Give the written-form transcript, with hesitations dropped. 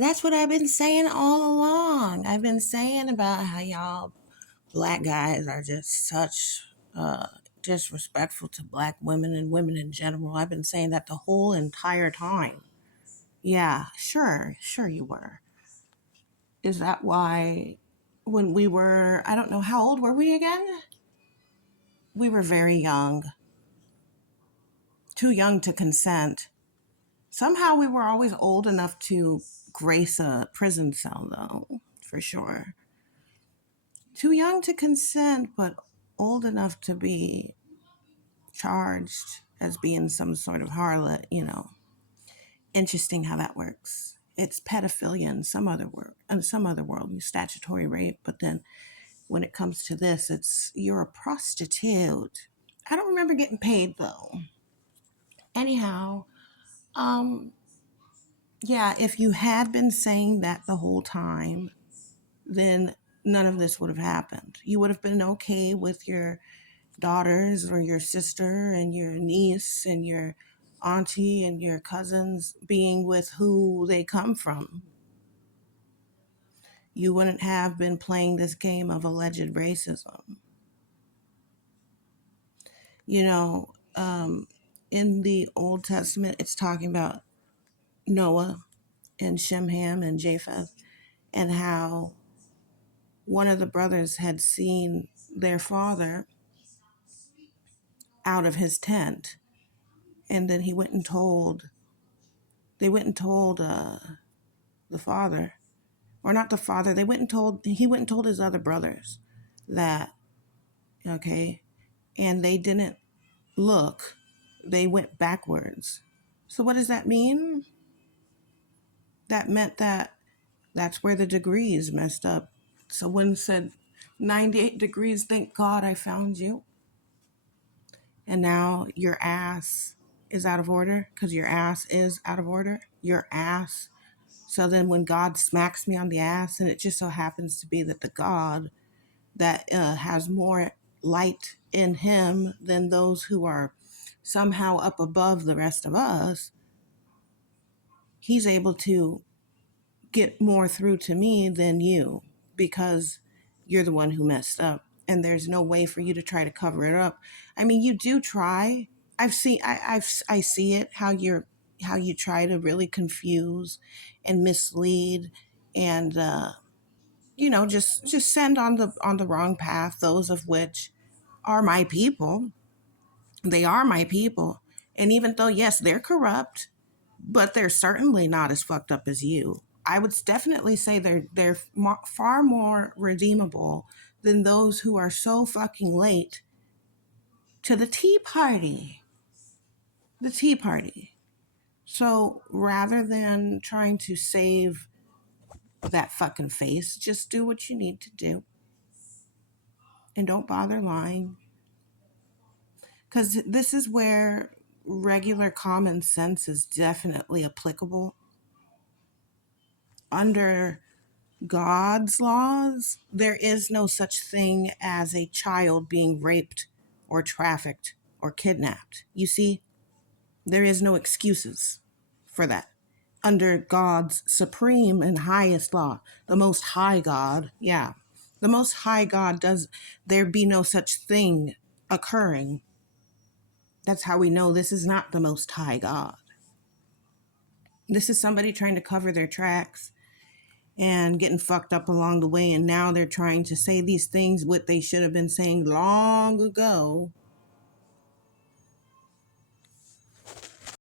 That's what I've been saying all along. I've been saying about how y'all black guys are just such disrespectful to black women and women in general. I've been saying that the whole entire time. Yeah, sure you were. Is that why when we were, I don't know, how old were we again? We were very young, too young to consent. Somehow we were always old enough to grace a prison cell, though, for sure. Too young to consent, but old enough to be charged as being some sort of harlot. Interesting how that works. It's pedophilia in some other world, statutory rape, but then when it comes to this, it's you're a prostitute. I don't remember getting paid though. Anyhow, um, yeah, if you had been saying that the whole time, then none of this would have happened. You would have been okay with your daughters or your sister and your niece and your auntie and your cousins being with who they come from. You wouldn't have been playing this game of alleged racism. You know, in the Old Testament, it's talking about Noah and Shemham and Japheth and how one of the brothers had seen their father out of his tent. And then they went and told the father, or not the father, he went and told his other brothers that, okay, and they didn't look, they went backwards. So what does that mean? That meant that that's where the degrees messed up. So one said 98 degrees, thank God I found you. And now your ass is out of order because your ass is out of order. Your ass. So then when God smacks me on the ass, and it just so happens to be that the God that has more light in him than those who are somehow up above the rest of us, he's able to get more through to me than you because you're the one who messed up and there's no way for you to try to cover it up. I mean, you do try. I see it how you try to really confuse and mislead and just send on the wrong path those of which are my people. They are my people. And even though yes, they're corrupt, but they're certainly not as fucked up as you. I would definitely say they're far more redeemable than those who are so fucking late to the Tea Party. The Tea Party. So rather than trying to save that fucking face, just do what you need to do and don't bother lying. Because this is where regular common sense is definitely applicable. Under God's laws, there is no such thing as a child being raped or trafficked or kidnapped. You see, there is no excuses for that. Under God's supreme and highest law, the most high God, yeah, the most high God, does there be no such thing occurring. That's how we know this is not the most high God. This is somebody trying to cover their tracks and getting fucked up along the way. And now they're trying to say these things, what they should have been saying long ago.